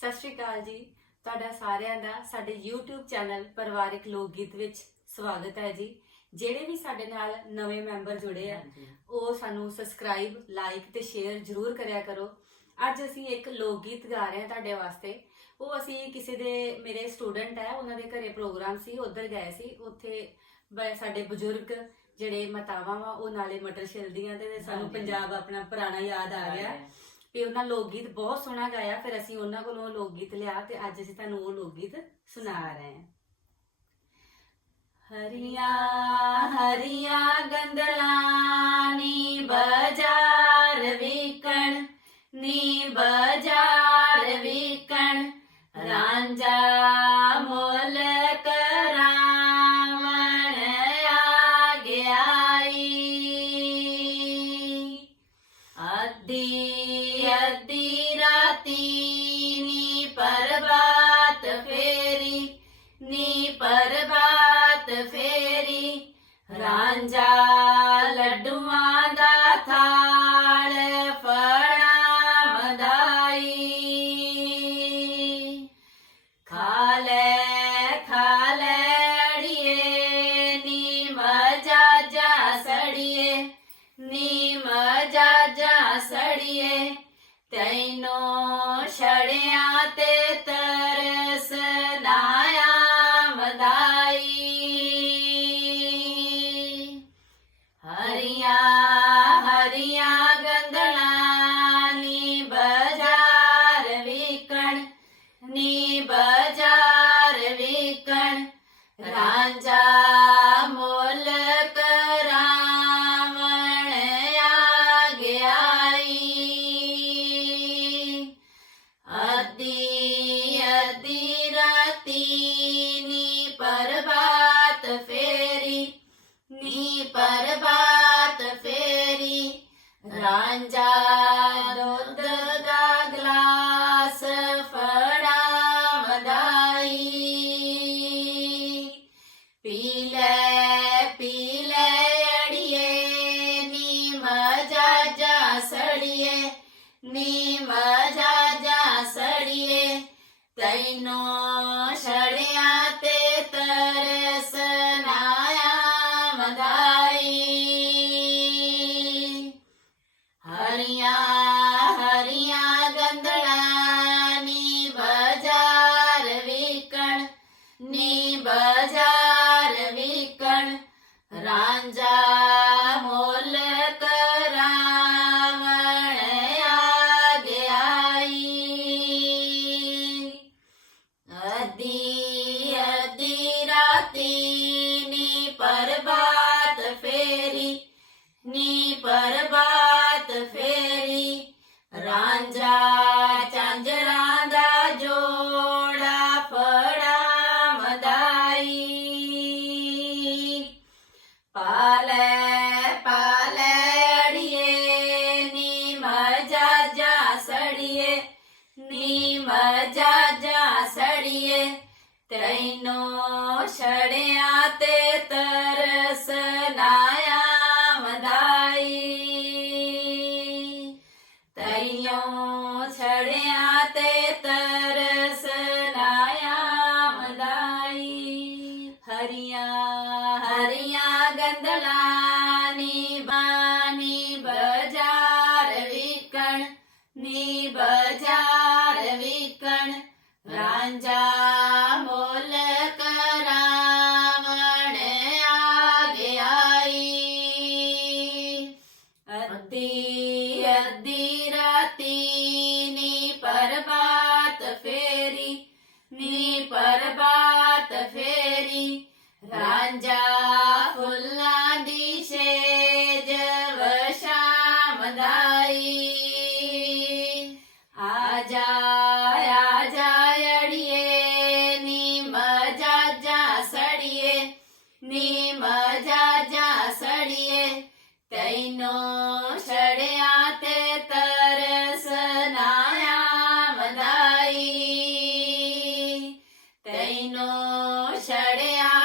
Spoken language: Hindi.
ਸਤਿ ਸ਼੍ਰੀ ਅਕਾਲ ਜੀ। ਤੁਹਾਡਾ ਸਾਰਿਆਂ ਦਾ ਸਾਡੇ YouTube ਚੈਨਲ ਪਰਿਵਾਰਿਕ ਲੋਕ ਗੀਤ ਵਿੱਚ ਸਵਾਗਤ ਹੈ ਜੀ। ਜਿਹੜੇ ਵੀ ਸਾਡੇ ਨਾਲ ਨਵੇਂ ਮੈਂਬਰ ਜੁੜੇ ਆ ਉਹ ਸਾਨੂੰ ਸਬਸਕ੍ਰਾਈਬ ਲਾਈਕ ਤੇ ਸ਼ੇਅਰ ਜਰੂਰ ਕਰਿਆ ਕਰੋ। ਅੱਜ ਅਸੀਂ ਇੱਕ ਲੋਕ ਗੀਤ ਗਾ ਰਹੇ ਹਾਂ ਤੁਹਾਡੇ ਵਾਸਤੇ। ਉਹ ਅਸੀਂ ਕਿਸੇ ਦੇ ਮੇਰੇ ਸਟੂਡੈਂਟ ਹੈ ਉਹਨਾਂ ਦੇ ਘਰੇ ਪ੍ਰੋਗਰਾਮ ਸੀ ਉਧਰ ਗਏ ਸੀ। ਉੱਥੇ ਸਾਡੇ ਬਜ਼ੁਰਗ ਜਿਹੜੇ ਮਾਤਾਵਾਂ ਵਾ ਉਹ ਨਾਲੇ ਮਟਰ ਛਿਲਦੀਆਂ ਤੇ ਸਾਨੂੰ। ਪੰਜਾਬ ਆਪਣਾ ਪੁਰਾਣਾ ਯਾਦ ਆ ਗਿਆ। ਵੀ ਉਹਨਾਂ ਲੋਕ ਗੀਤ ਬਹੁਤ ਸੋਹਣਾ ਗਾਇਆ ਫਿਰ ਅਸੀਂ ਉਹਨਾਂ ਕੋਲੋਂ ਲੋਕ ਗੀਤ ਲਿਆ ਤੇ ਅੱਜ ਅਸੀਂ ਤੁਹਾਨੂੰ ਉਹ ਲੋਕ ਗੀਤ ਸੁਣਾ ਰਹੇ ਹਾਂ ਹਰੀਆਂ ਹਰੀਆਂ ਗੰਦਲਾਂ ਨੀ ਬਾਜ਼ਾਰ ਵਿਕਣ ਨੀ अद्धी राती, नी परबात फेरी, नी परबात फेरी, रांझा लड्डुआ दा थाल फणा मदाई खाले खालेड़िए नी मज़ा जा सड़िए नी मज़ा जा सड़िए ਤੈਨੋ ਛੜਿਆ ਤੇ ਤਰਸ ਨਾਇਆ ਮਦਾਈ ਹਰੀਆਂ ਹਰੀਆਂ ਗੰਦਲਾਂ ਨੀ ਬਜ਼ਾਰ ਵਿਕਣ, ਨੀ ਬਜ਼ਾਰ ਵਿਕਣ। ਰਾਂਝਾ नी पर बात फेरी। रांझा दूध का ग्लास फड़ावदाई। पीले पीले अड़िए नी मज़ा जा सड़िए नी मज़ा जा सड़िए। तैनो ની પરબાત ફેરી રાંજા ચાંજરાંદા જોડા ફડા મદાઈ પાલે પાલે અડીએ, ની મજા જા સડીએ ની મજા જા સડીએ ત્રૈનો સડે छड़िया ते तरस नायाम हरिया हरिया गंदलानी बजार विकण, नी बजार विकण। रांझा बोल करावण आगे अद्दी ചേരി રાંજા ફુલ્લા દિશે જવ શામદાઈ આજા ਛੜਿਆ